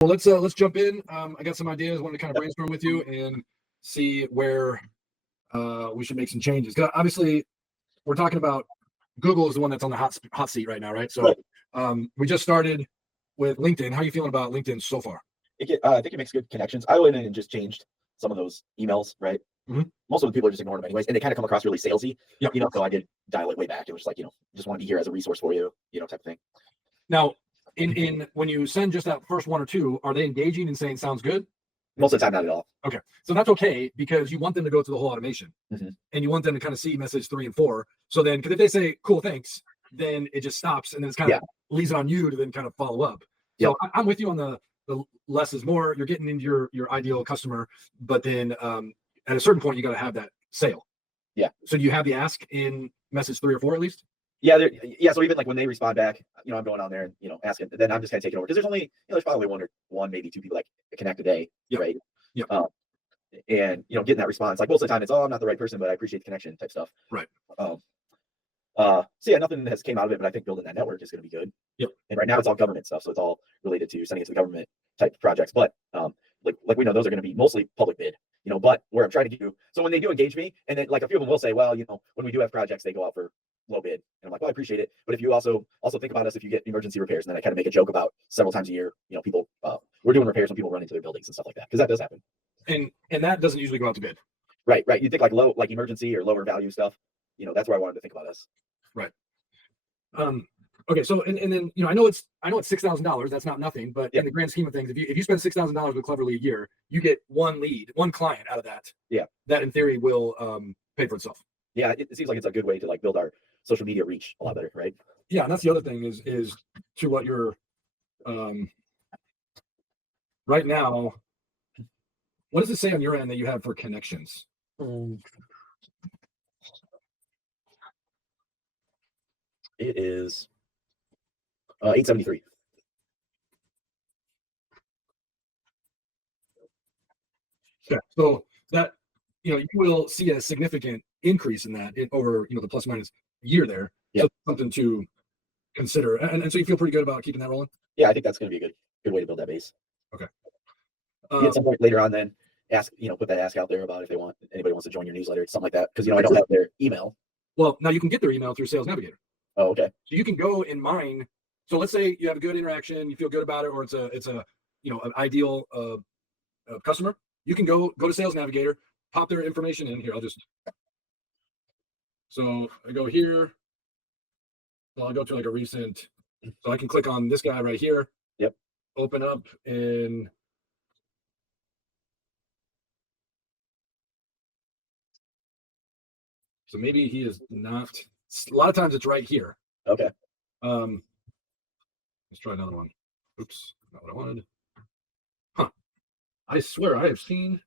Well, let's jump in. I got some ideas. Wanted to kind of brainstorm with you and see where we should make some changes. 'Cause obviously, we're talking about Google is the one that's on the hot seat right now, right? So Right. we just started with LinkedIn. How are you feeling about LinkedIn so far? I think it makes good connections. I went in and just changed some of those emails, right? Mhm. Most of the people are just ignoring them anyways, and they kind of come across really salesy. Yep. So I did dial it way back. It was just like, just want to be here as a resource for you, type of thing. Now, in when you send just that first one or two, are they engaging and saying sounds good? Most of the time, not at all. Okay, so that's okay because you want them to go through the whole automation, Mhm. and you want them to kind of see message 3 and 4. So then, because if they say cool, thanks, then it just stops, and then it's kind Yeah. of leaves it on you to then kind of follow up. Yep. So I'm with you on the less is more. You're getting into your ideal customer, but then at a certain point, you got to have that sale. Yeah. So do you have the ask in message 3 or 4 at least? Yeah, yeah. So even like when they respond back, I'm going on there and asking. Then I'm just kind of taking over because there's only there's probably one maybe two people that connect a day, Yep. right? Yep. And getting that response, like most of the time, it's I'm not the right person, but I appreciate the connection type stuff. Right. Um, so yeah, nothing has came out of it, but I think building that network is going to be good. Yep. And right now it's all government stuff, so it's all related to sending it to the government type projects. But like we know those are going to be mostly public bid. But where I'm trying to do so when they do engage me, and then like a few of them will say, well, when we do have projects, they go out for low bid, and I'm like, well, I appreciate it, but if you also think about us if you get emergency repairs, and then I kind of make a joke about several times a year, people we're doing repairs when people run into their buildings and stuff like that because that does happen. And that doesn't usually go out to bid. Right. You think like low, like emergency or lower value stuff. That's where I wanted to think about us. Right. Okay, so and then I know it's $6,000. That's not nothing, but in the grand scheme of things, if you spend $6,000 with Cleverly a year, you get one lead, one client out of that. Yeah. That in theory will pay for itself. Yeah, it seems like it's a good way to build our social media reach a lot better, right? Yeah, and that's the other thing is to what you're right now. What does it say on your end that you have for connections? It is 873. Yeah, so that you will see a significant increase in that over the plus minus year there. Yeah. So something to consider, and so you feel pretty good about keeping that rolling. Yeah, I think that's going to be a good way to build that base. Okay. At some point later on, then ask put that ask out there about if anybody wants to join your newsletter, something like that, because I don't have their email. Well, now you can get their email through Sales Navigator. Oh, okay. So you can go in mine. So let's say you have a good interaction, you feel good about it, or it's a an ideal customer. You can go to Sales Navigator, pop their information in here. So I go here. Well, I'll go to like a recent. So I can click on this guy right here. Yep. Open up and. So maybe he is not. A lot of times it's right here. Okay. Let's try another one. Oops, not what I wanted. Huh. I swear I have seen.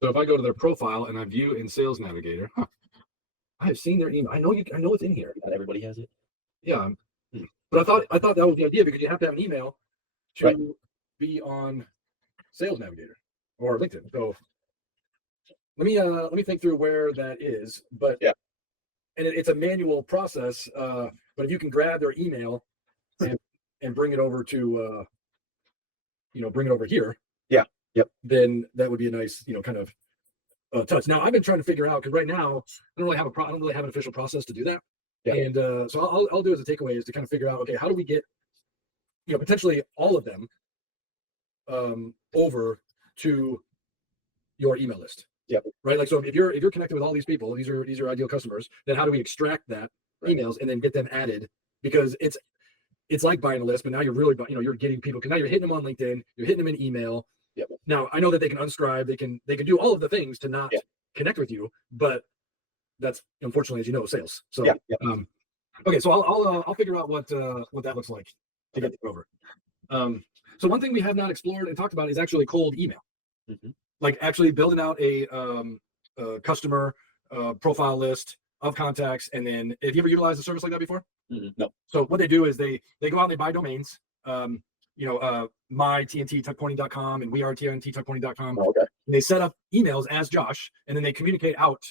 So if I go to their profile and I view in Sales Navigator, I have seen their email. I know it's in here. Not everybody has it. Yeah. But I thought that was the idea because you have to have an email to be on Sales Navigator or LinkedIn. So let me think through where that is. But yeah, and it's a manual process. But if you can grab their email and bring it over to bring it over here. Yeah. Yep. Then that would be a nice kind of touch. Now I've been trying to figure out because right now I don't really have an official process to do that. Yeah. And so I'll do as a takeaway is to kind of figure out, okay, how do we get potentially all of them over to your email list? Yeah. Right. Like so if you're connected with all these people, these are ideal customers, then how do we extract that emails and then get them added? Because it's like buying a list, but now you're really you're getting people because now you're hitting them on LinkedIn, you're hitting them in email. Yep. Now I know that they can unscribe, they can do all of the things to not connect with you, but that's unfortunately, as you know, sales. So okay, so I'll figure out what that looks like to get it over. So one thing we have not explored and talked about is actually cold email, like actually building out a customer profile list of contacts. And then have you ever utilized a service like that before? No. So what they do is they go out and they buy domains. mytnttuckpointing.com and wearetnttuckpointing.com. Oh, okay. And they set up emails as Josh, and then they communicate out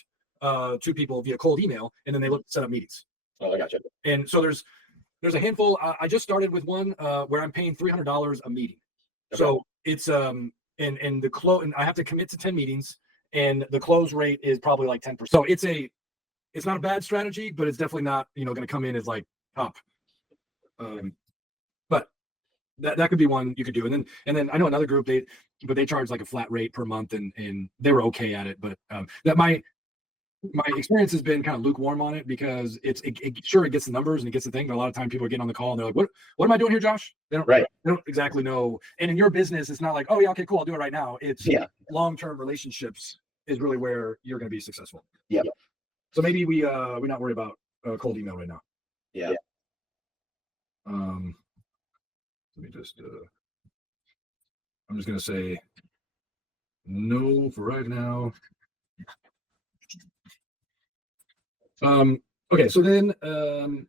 to people via cold email, and then they look to set up meetings. Oh, I gotcha. And so there's There's a handful. I just started with one where I'm paying $300 a meeting. Okay. So it's and the close, and I have to commit to 10 meetings, and the close rate is probably like 10%. So it's not a bad strategy, but it's definitely not going to come in as like top. But that could be one you could do, and then I know another group they charge like a flat rate per month, and they were okay at it, but that my experience has been kind of lukewarm on it because sure it gets the numbers and it gets the thing, but a lot of times people are getting on the call and they're like, what am I doing here, Josh? They don't exactly know. And in your business, it's not like, oh yeah, okay, cool, I'll do it right now. It's long-term relationships is really where you're going to be successful. Yeah. So maybe we're not worried about cold email right now. Yeah. Let me just I'm just going to say no for right now. Okay, so then am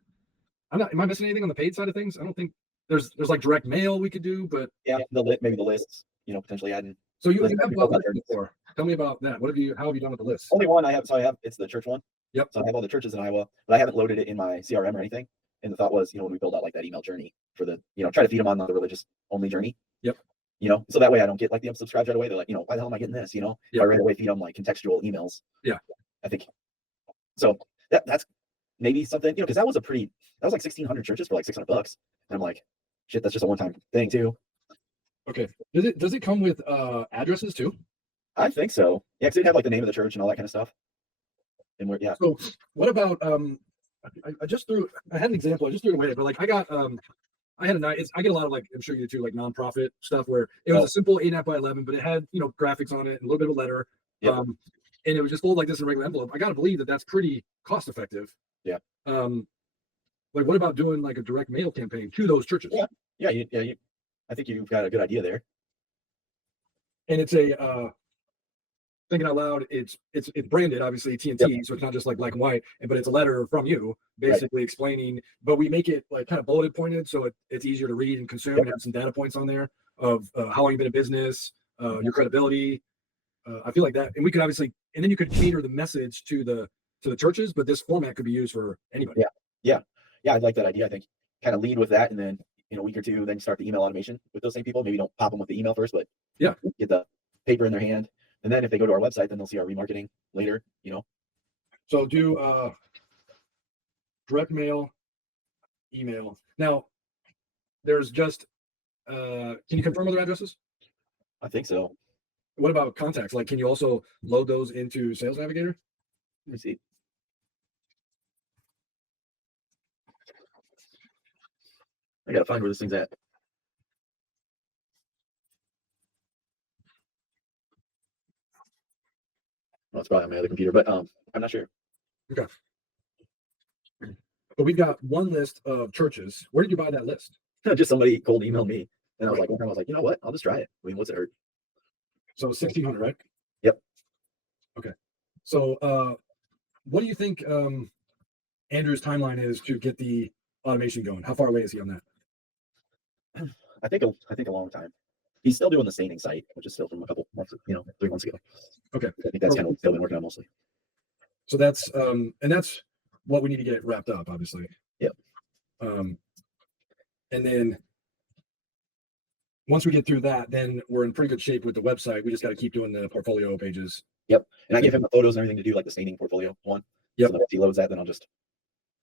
I missing anything on the paid side of things? I don't think there's like direct mail we could do, but maybe the lists, potentially adding. So you have bought lists before. Tell me about that. How have you done with the list? Only one I have. So it's the church one. Yep. So I have all the churches in Iowa, but I haven't loaded it in my CRM or anything. And the thought was, when we build out like that email journey for the, try to feed them on the religious only journey. Yep. So that way I don't get like the unsubscribed right away. They're like, why the hell am I getting this? If I right away feed them like contextual emails. Yeah. I think so. That's maybe something, because that was like 1,600 churches for like $600. And I'm like, shit, that's just a one-time thing too. Okay. Does it come with addresses too? I think so. Yeah, because they'd have like the name of the church and all that kind of stuff. And So what about I had an example, I just threw it away, but like I got I get a lot of like, I'm sure you do too, like nonprofit stuff where it was a simple 8.5 by 11, but it had graphics on it and a little bit of a letter. Yep. And it was just folded like this in a regular envelope. I got to believe that that's pretty cost effective. Yeah. Like what about doing like a direct mail campaign to those churches? Yeah. I think you've got a good idea there. And it's thinking out loud, it's branded obviously TNT, so it's not just like black and white, but it's a letter from you basically explaining, but we make it like kind of bullet pointed so it's easier to read and consume and have some data points on there of how long you've been in business, your credibility. I feel like that, and we could obviously, and then you could cater the message to the churches, but this format could be used for anybody. Yeah. I'd like that idea. I think kind of lead with that, and then in a week or two, then start the email automation with those same people. Maybe don't pop them with the email first, but get the paper in their hand, and then if they go to our website, then they'll see our remarketing later. So do direct mail, email. Now, there's just can you confirm other addresses? I think so. What about contacts? Like, can you also load those into Sales Navigator? Let me see. I gotta find where this thing's at. Well, it's probably on my other computer, but I'm not sure. Okay. But we've got one list of churches. Where did you buy that list? Just somebody cold emailed me, and I was like, one time I was like, you know what? I'll just try it. I mean, what's it hurt? So 1,600, right? Yep. Okay. So what do you think Andrew's timeline is to get the automation going? How far away is he on that? I think a long time. He's still doing the staining site, which is still from a couple months, 3 months ago. Okay. I think that's kind of what he's still been working on mostly. So that's and that's what we need to get wrapped up, obviously. Yep. And then once we get through that, then we're in pretty good shape with the website. We just got to keep doing the portfolio pages. Yep. And I give him the photos and everything to do like the staining portfolio one. Yep. So if he loads that, then I'll just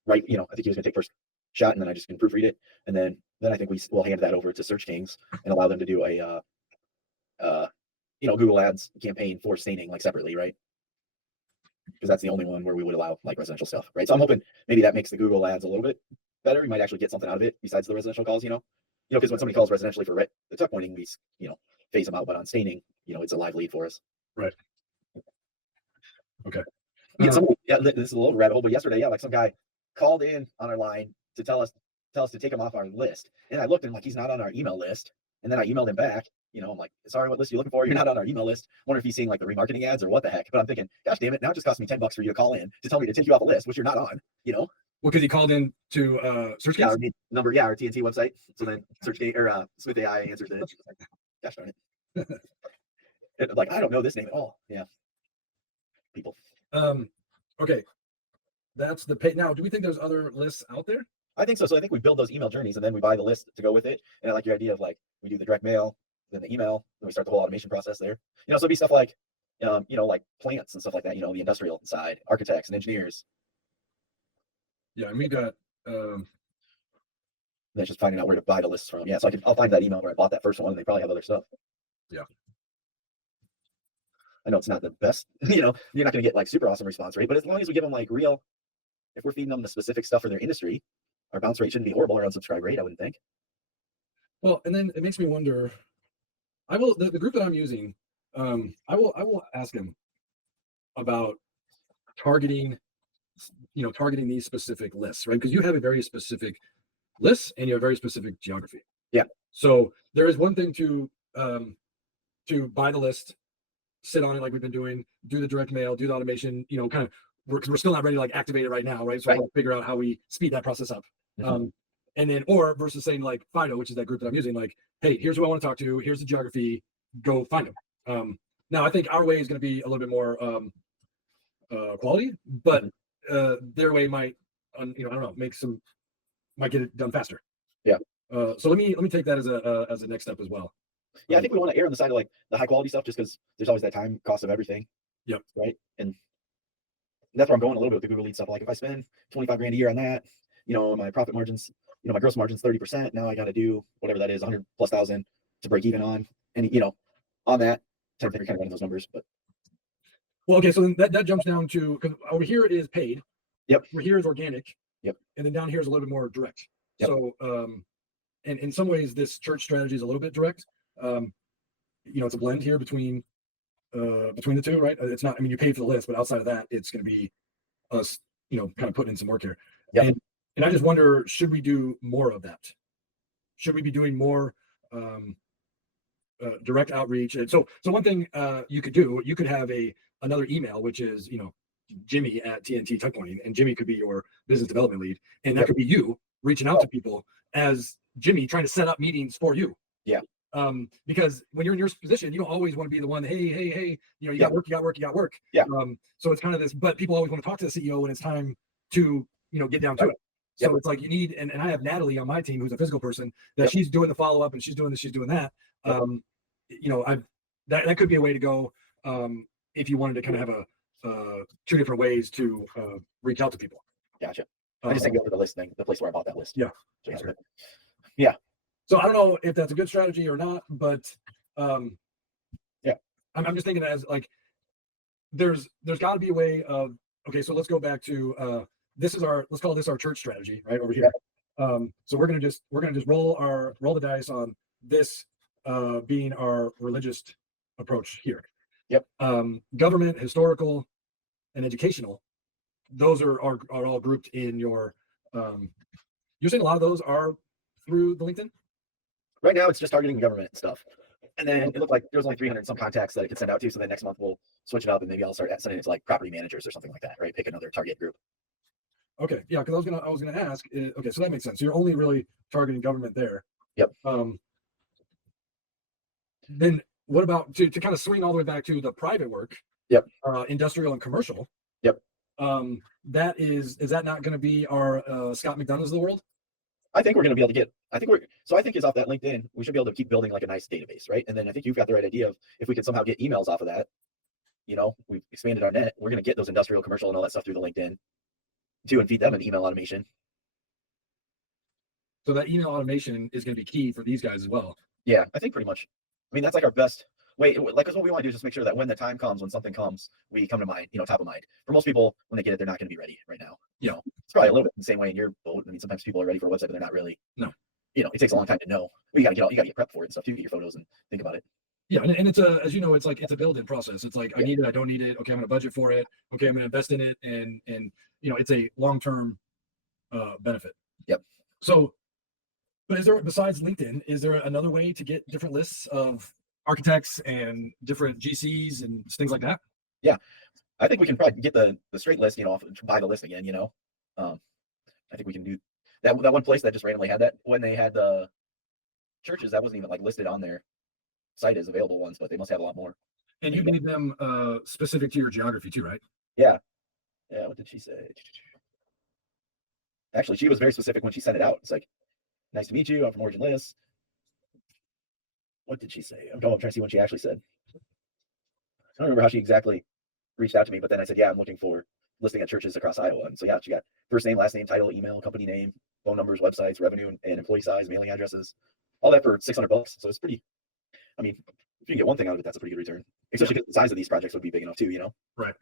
write, I think he was gonna take first shot, and then I just can proofread it. And then I think we'll hand that over to Search Kings and allow them to do a Google Ads campaign for staining like separately, right? Because that's the only one where we would allow like residential stuff, right? So I'm hoping maybe that makes the Google Ads a little bit better. You might actually get something out of it besides the residential calls, because when somebody calls residentially for the tuck pointing, we phase them out, but on staining, it's a live lead for us. Right. Okay. This is a little rabbit hole, but yesterday, like some guy called in on our line to tell us to take him off our list, and I looked and like he's not on our email list, and then I emailed him back. I'm like, sorry, what list are you looking for? You're not on our email list. Wonder if he's seeing like the remarketing ads or what the heck. But I'm thinking, gosh damn it, now it just cost me $10 for you to call in to tell me to take you off a list, which you're not on. Well, because he called in to Search Kings? Our TNT website. So then Search Kings or Smith AI answers it. Like, gosh darn it. And like, I don't know this name at all. Yeah. People. Okay. That's the pay. Now, do we think there's other lists out there? I think so. So I think we build those email journeys and then we buy the list to go with it. And I like your idea of like we do the direct mail, then the email, then we start the whole automation process there. So it'd be stuff like, like plants and stuff like that. The industrial side, architects and engineers. Yeah, and we got Then just finding out where to buy the lists from. Yeah, so I'll find that email where I bought that first one, and they probably have other stuff. yeah. I know it's not the best. You're not going to get like super awesome response rate, but as long as we give them like real, if we're feeding them the specific stuff for their industry, our bounce rate shouldn't be horrible or unsubscribe rate, I wouldn't think. Well, and then it makes me wonder. I will the group that I'm using. I will ask him about targeting targeting these specific lists, right? Because you have a very specific list and you have very specific geography. Yeah. So there is one thing to buy the list, sit on it like we've been doing, do the direct mail, do the automation, kind of because we're still not ready to like activate it right now, right? So Right. I want to figure out how we speed that process up. And then or versus saying like Fido, which is that group that I'm using, like, hey, here's who I want to talk to, here's the geography, go find them. Now I think our way is going to be a little bit more quality, but their way might, I don't know, might get it done faster. Yeah. So let me take that as a next step as well. Yeah, I think we want to err on the side of like the high quality stuff just because there's always that time cost of everything. Yep. Right. And that's where I'm going a little bit with the Google Lead stuff. Like if I spend 25 grand a year on that, my profit margins, my gross margin's 30%. Now I got to do whatever that is, 100 plus thousand to break even on. And, on that, I think we're kind of running those numbers, but. Well, okay. So then that jumps down to, because over here is paid. Yep. Over here is organic. Yep. And then down here is a little bit more direct. Yep. So, and in some ways, this church strategy is a little bit direct. It's a blend here between the two, right? It's not, I mean, you pay for the list, but outside of that, it's going to be us, kind of putting in some work here. Yep. And I just wonder, should we do more of that? Should we be doing more direct outreach? And so one thing you could do, you could have another email, which is, Jimmy at TNT Tuck Pointing, and Jimmy could be your business development lead, and that could be you reaching out to people as Jimmy trying to set up meetings for you. Yeah. Because when you're in your position, you don't always want to be the one, hey, you got work. Yeah. So it's kind of this, but people always want to talk to the CEO when it's time to, get down to it. So it's like you need, and I have Natalie on my team, who's a physical person, that she's doing the follow-up and she's doing this, she's doing that. That could be a way to go if you wanted to kind of have two different ways to reach out to people. Gotcha. I just think over the list thing, the place where I bought that list. Yeah. Yeah. So I don't know if that's a good strategy or not, but I'm just thinking as like there's got to be a way of, okay, so let's go back to let's call this our church strategy right over here. So we're gonna just roll the dice on this being our religious approach here. Yep. Government, historical, and educational, those are all grouped in your you're saying a lot of those are through the LinkedIn? Right now it's just targeting government stuff. And then it looked like there was only 300 some contacts that I could send out to. So then next month we'll switch it up and maybe I'll start sending it to like property managers or something like that, right? Pick another target group. Okay. Yeah. Because I was gonna ask, okay, so that makes sense. So you're only really targeting government there. Yep. Then what about to kind of swing all the way back to the private work? Yep. Industrial and commercial. Yep. That is that not going to be our Scott McDonough's of the world? I think we're going to be able to get, I think is off that LinkedIn, we should be able to keep building like a nice database, right? And then I think you've got the right idea of if we could somehow get emails off of that, we've expanded our net, we're going to get those industrial, commercial, and all that stuff through the LinkedIn too, and feed them an email automation. So that email automation is going to be key for these guys as well. Yeah, I think pretty much. I mean, that's like our best way. Like, because what we want to do is just make sure that when the time comes, when something comes, we come to mind, top of mind. For most people, when they get it, they're not going to be ready right now. It's probably a little bit the same way in your boat. I mean, sometimes people are ready for a website, but they're not really. No. It takes a long time to know. You got to get prepped for it and stuff too. Get your photos and think about it. Yeah, and it's as you know, it's like it's a build-in process. It's like I need it, I don't need it. Okay, I'm going to budget for it. Okay, I'm going to invest in it, and it's a long-term benefit. Yep. So, but is there, besides LinkedIn, is there another way to get different lists of architects and different GCs and things like that? Yeah, I think we can probably get the straight list, buy the list again. I think we can do that one place that just randomly had that when they had the churches that wasn't even like listed on their site as available ones, but they must have a lot more. And you made them specific to your geography too, right? Yeah. What did she say? Actually, she was very specific when she sent it out. It's like, nice to meet you. I'm from Origin Lists. What did she say? I'm trying to see what she actually said. I don't remember how she exactly reached out to me, but then I said, yeah, I'm looking for listing at churches across Iowa. And so, yeah, she got first name, last name, title, email, company name, phone numbers, websites, revenue, and employee size, mailing addresses, all that for $600. So it's pretty, I mean, if you can get one thing out of it, that's a pretty good return, especially because the size of these projects would be big enough too, you know? Right.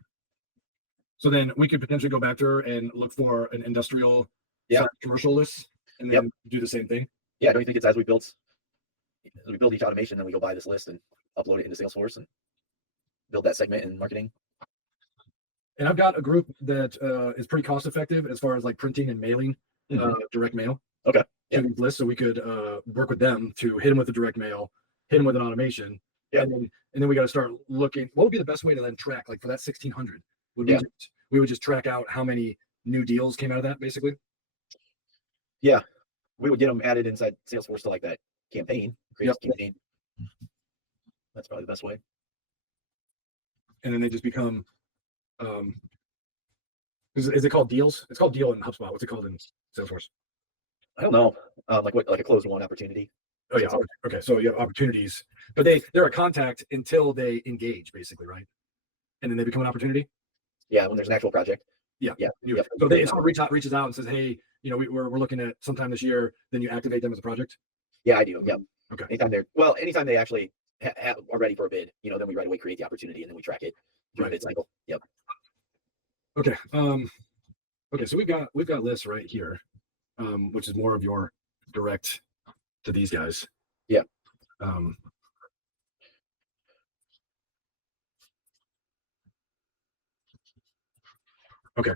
So then we could potentially go back to her and look for an industrial commercial list and then do the same thing. Yeah. Don't you think it's as we build each automation, then we go buy this list and upload it into Salesforce and build that segment in marketing? And I've got a group that is pretty cost effective as far as like printing and mailing direct mail. Okay. To these lists, so we could work with them to hit them with the direct mail, hit them with an automation, and then we got to start looking. What would be the best way to then track, like for that 1,600? We would just track out how many new deals came out of that, basically. Yeah, we would get them added inside Salesforce to like that campaign, create a campaign. That's probably the best way. And then they just become. Is it called deals? It's called deal in HubSpot. What's it called in Salesforce? I don't know. Like what? Like a closed one opportunity. Oh yeah. Okay. So you have opportunities, but they're a contact until they engage, basically, right? And then they become an opportunity. Yeah, when there's an actual project. Yeah. So if someone reaches out and says, "Hey, we're looking at sometime this year," then you activate them as a project. Yeah, I do. Yeah. Okay. Anytime they actually are ready for a bid, then we right away create the opportunity and then we track it through the bid cycle. Yep. Okay. Okay. So we've got lists right here, which is more of your direct to these guys. Yeah. Okay.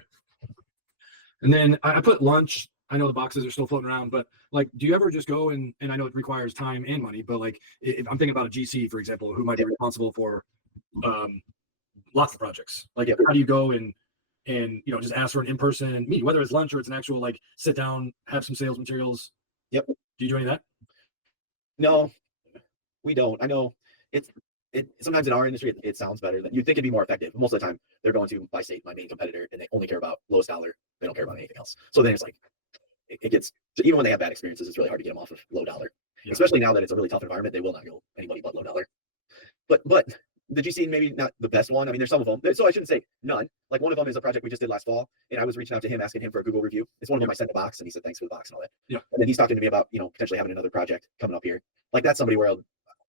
And then I put lunch. I know the boxes are still floating around, but like, do you ever just go and I know it requires time and money, but like, if I'm thinking about a GC, for example, who might be responsible for lots of projects, like how do you go and just ask for an in-person meeting, whether it's lunch or it's an actual like sit down, have some sales materials? Yep. Do you do any of that? No, we don't. I know it sometimes in our industry it sounds better than you'd think it'd be more effective. Most of the time they're going to by state, my main competitor, and they only care about lowest dollar. They don't care about anything else. So then it's like it gets even when they have bad experiences, it's really hard to get them off of low dollar. Especially now that it's a really tough environment, they will not go anybody but low dollar. But did you see maybe not the best one? I mean, there's some of them. So I shouldn't say none. Like one of them is a project we just did last fall, and I was reaching out to him asking him for a Google review. It's one of them I sent a box, and he said thanks for the box and all that. Yeah. And then he's talking to me about potentially having another project coming up here. Like that's somebody where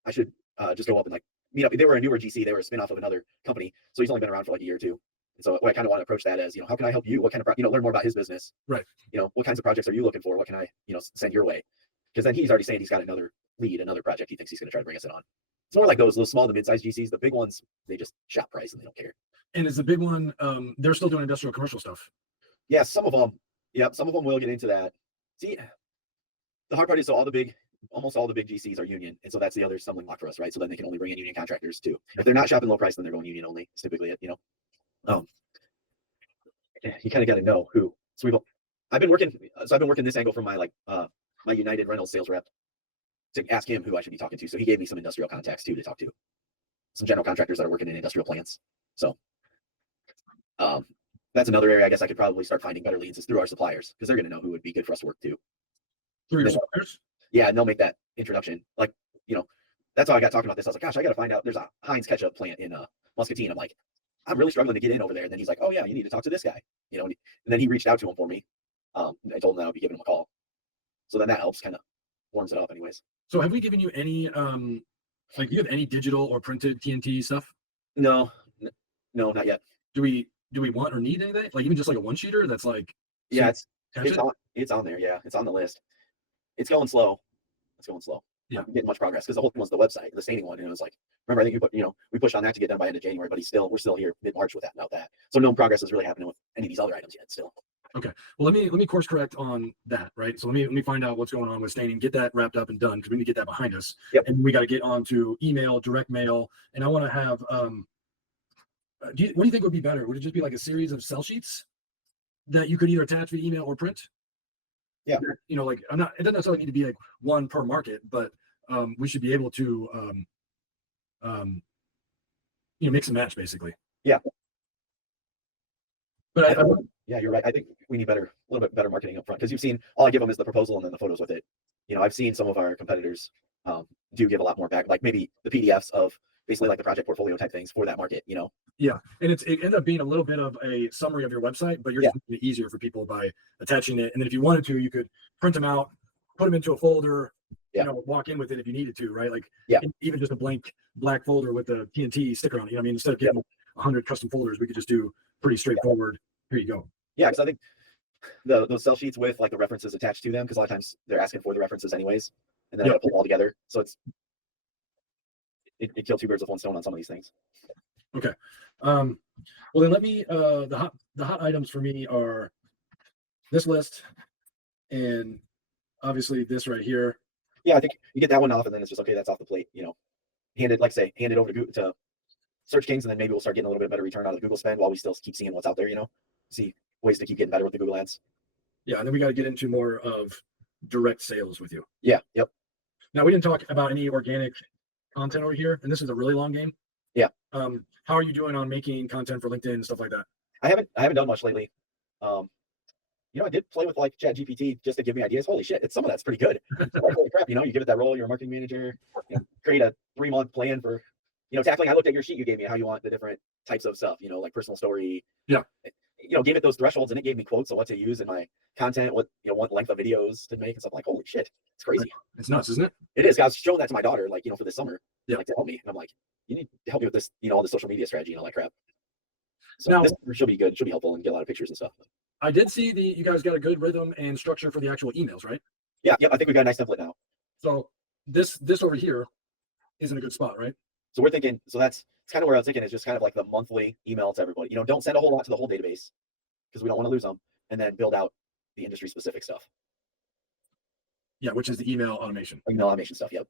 I should just go up and like meet up. They were a newer GC. They were a spinoff of another company, so he's only been around for like a year or two. And so I kind of want to approach that as how can I help you? What kind of learn more about his business? Right. What kinds of projects are you looking for? What can I send your way? Because then he's already saying he's got another project he thinks he's going to try to bring us in on. It's more like those little small to mid-sized GCs. The big ones, they just shop price and they don't care. And is the big one, they're still doing industrial commercial stuff? Yeah, some of them. Yep, some of them will get into that. See, the hard part is almost all the big GCs are union, and so that's the other stumbling block for us, right? So then they can only bring in union contractors too. If they're not shopping low price, then they're going union only. It's typically it, you kind of got to know who. So I've been working this angle from my my United Rentals sales rep to ask him who I should be talking to. So he gave me some industrial contacts too to talk to, some general contractors that are working in industrial plants. So that's another area I guess I could probably start finding better leads is through our suppliers because they're going to know who would be good for us to work to. Through your suppliers? Yeah, and they'll make that introduction. Like, that's how I got talking about this. I was like, gosh, I got to find out. There's a Heinz ketchup plant in Muscatine. I'm like, I'm really struggling to get in over there. And then he's like, oh yeah, you need to talk to this guy. And then he reached out to him for me. I told him that I would be giving him a call. So then that helps kind of warms it up anyways. So have we given you any, do you have any digital or printed TNT stuff? No, not yet. Do we want or need anything? Like even just like a one sheeter that's like, yeah, it's on there. Yeah. It's on the list. It's going slow. Yeah. I'm getting much progress because the whole thing was the website, the staining one. And it was like, remember, I think we pushed on that to get done by end of January, but we're still here mid-March without that. So no progress is really happening with any of these other items yet still. Okay. Well, let me course correct on that, right? So let me find out what's going on with staining, get that wrapped up and done because we need to get that behind us. Yep. And we got to get on to email, direct mail. And I want to have, what do you think would be better? Would it just be like a series of sell sheets that you could either attach via email or print? Yeah. It doesn't necessarily need to be like one per market, but we should be able to, mix and match basically. Yeah. But Yeah, you're right. I think we need a little bit better marketing up front, because you've seen all I give them is the proposal and then the photos with it. I've seen some of our competitors do give a lot more back, like maybe the PDFs of basically like the project portfolio type things for that market. Yeah, and it ended up being a little bit of a summary of your website, but you're Yeah, just making it easier for people by attaching it. And then if you wanted to, you could print them out, put them into a folder, yeah, walk in with it if you needed to, right? Like yeah, even just a blank black folder with a TNT sticker on it. I mean, instead of yeah, getting 100 custom folders, we could just do pretty yeah, straightforward. Here you go. yeah. Because I think those sell sheets with like the references attached to them, because a lot of times they're asking for the references anyways, and then I Yep. gotta pull them all together. So it killed two birds with one stone on some of these things. Okay. Um, well then let me the hot items for me are this list and obviously this right here. Yeah, I think you get that one off, and then it's just okay. That's off the plate. Hand it over to Google, to Search Kings, and then maybe we'll start getting a little bit better return out of the Google spend while we still keep seeing what's out there. See ways to keep getting better with the Google ads. Yeah, and then we got to get into more of direct sales with you. Yeah. Yep. Now we didn't talk about any organic content over here, and this is a really long game. Yeah. How are you doing on making content for LinkedIn and stuff like that? I haven't done much lately. Um, I did play with like Chat GPT just to give me ideas. Holy shit, some of that's pretty good. Like, holy crap, you give it that role, you're a marketing manager, create a 3-month plan for, tackling. I looked at your sheet you gave me, how you want the different types of stuff, like personal story. Yeah. Gave it those thresholds, and it gave me quotes on what to use in my content, what length of videos to make and stuff. Like, holy shit, it's crazy. It's nuts, isn't it? It is. I was showing that to my daughter, like, for this summer, Yeah. like to help me. And I'm like, you need to help me with this, all the social media strategy and all that crap. So Now, this should be good. Should be helpful and get a lot of pictures and stuff. I did see you guys got a good rhythm and structure for the actual emails, right? Yeah. I think we got a nice template now. So this over here is in a good spot, right? So we're thinking, it's kind of where I was thinking, is just kind of like the monthly email to everybody. Don't send a whole lot to the whole database, because we don't want to lose them, and then build out the industry specific stuff. Yeah, which is the email automation. Email automation stuff. Yep.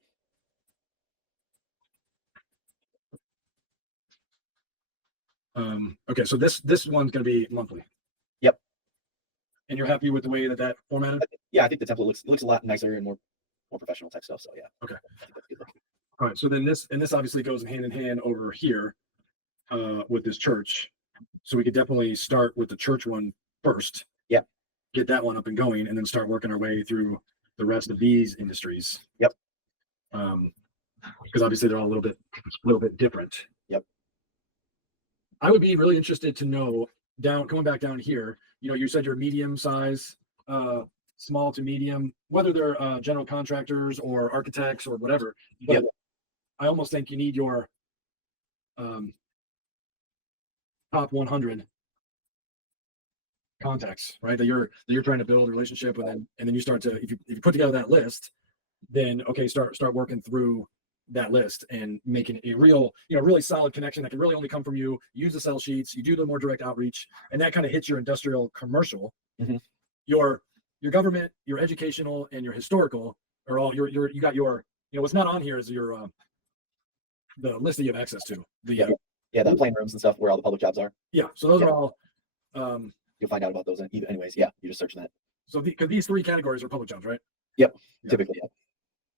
Okay, so this one's going to be monthly. Yep. And you're happy with the way that formatted? Yeah, I think the template looks a lot nicer and more professional type stuff. So yeah. Okay. I think that's good. All right. So then this obviously goes hand in hand over here with this church. So we could definitely start with the church one first. Yeah. Get that one up and going, and then start working our way through the rest of these industries. Yep. Because obviously they're all a little bit different. Yep. I would be really interested to know coming back down here. You said you're medium size, small to medium, whether they're general contractors or architects or whatever. But yep. I almost think you need your top 100 contacts, right? That you're trying to build a relationship with, and then you start to, if you put together that list, then okay, start working through that list and making a real, really solid connection that can really only come from you. Use the sell sheets, you do the more direct outreach, and that kind of hits your industrial, commercial, your government, your educational, and your historical are all you got your, what's not on here is your the list that you have access to. The the plain rooms and stuff where all the public jobs are. Yeah, so those are all. You'll find out about those anyways. Yeah, you just search that. So because these 3 categories are public jobs, right? Yep. Yeah. Typically, yeah.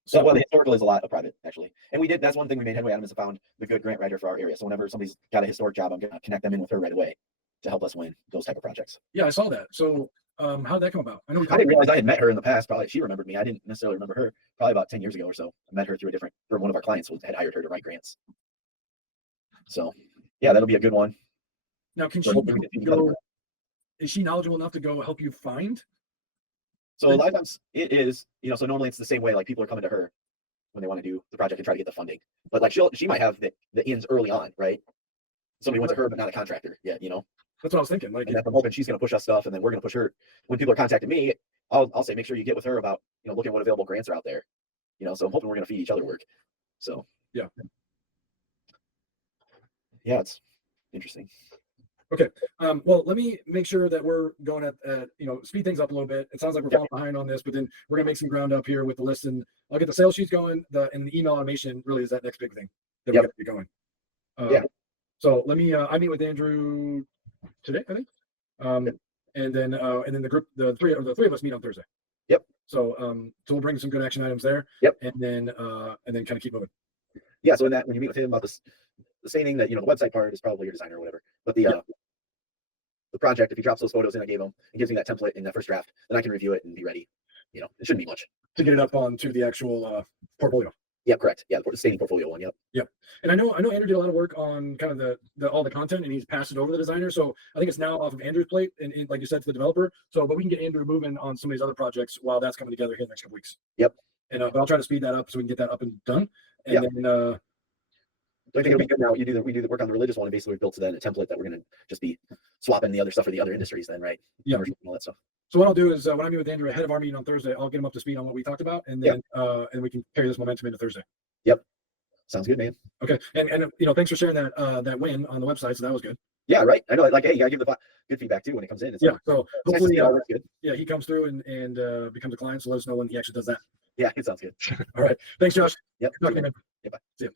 So the historical is a lot of private, actually. And that's one thing we made headway on, is found the good grant writer for our area. So whenever somebody's got a historic job, I'm going to connect them in with her right away to help us win those type of projects. Yeah, I saw that. So how did that come about? I didn't realize I had met her in the past. Probably she remembered me. I didn't necessarily remember her. Probably about 10 years ago or so. I met her through one of our clients who had hired her to write grants. So yeah, that'll be a good one. Now, is she knowledgeable enough to go help you find? So a lot of times it is, so normally it's the same way, like people are coming to her when they want to do the project and try to get the funding. But like she might have the ins early on, right? Somebody went to her, but not a contractor yet, That's what I was thinking. Like, and I'm hoping she's going to push us stuff, and then we're going to push her. When people are contacting me, I'll say, make sure you get with her about, looking at what available grants are out there. So I'm hoping we're going to feed each other work. So yeah, it's interesting. Okay. Well, let me make sure that we're going at speed things up a little bit. It sounds like we're falling behind on this, but then we're gonna make some ground up here with the list, and I'll get the sales sheets going. And the email automation really is that next big thing that we got to get going. So let me. I meet with Andrew today, I think. And then the group, the three of us meet on Thursday. Yep. So we'll bring some good action items there. Yep. And then kind of keep moving. Yeah. So when you meet with him about this, the same thing that the website part is probably your designer or whatever, but the the project, if he drops those photos in I gave him and gives me that template in that first draft, then I can review it and be ready. You know, it shouldn't be much to get it up onto the actual portfolio. Yeah, correct. Yeah, the staging portfolio one. Yep. Yep. And I know Andrew did a lot of work on kind of the all the content, and he's passed it over to the designer. So I think it's now off of Andrew's plate, and like you said, to the developer. So, but we can get Andrew moving on some of these other projects while that's coming together here in the next couple weeks. Yep. And but I'll try to speed that up so we can get that up and done. And yeah. then I think it'll be good now. We do the work on the religious one, and basically we built then a template that we're going to just be swapping the other stuff for the other industries then, right? Yeah. And all that stuff. So what I'll do is when I meet with Andrew ahead of our meeting on Thursday, I'll get him up to speed on what we talked about, and then and we can carry this momentum into Thursday. Yep. Sounds good, man. Okay. And you know, thanks for sharing that win on the website. So that was good. Yeah, right. I know. Like, hey, you gotta give the good feedback too when it comes in. It's yeah. Like, so hopefully, nice good. Yeah, he comes through and becomes a client. So let us know when he actually does that. Yeah, it sounds good. All right. Thanks, Josh. Yep. Talk to you, man. Yeah, bye. See you.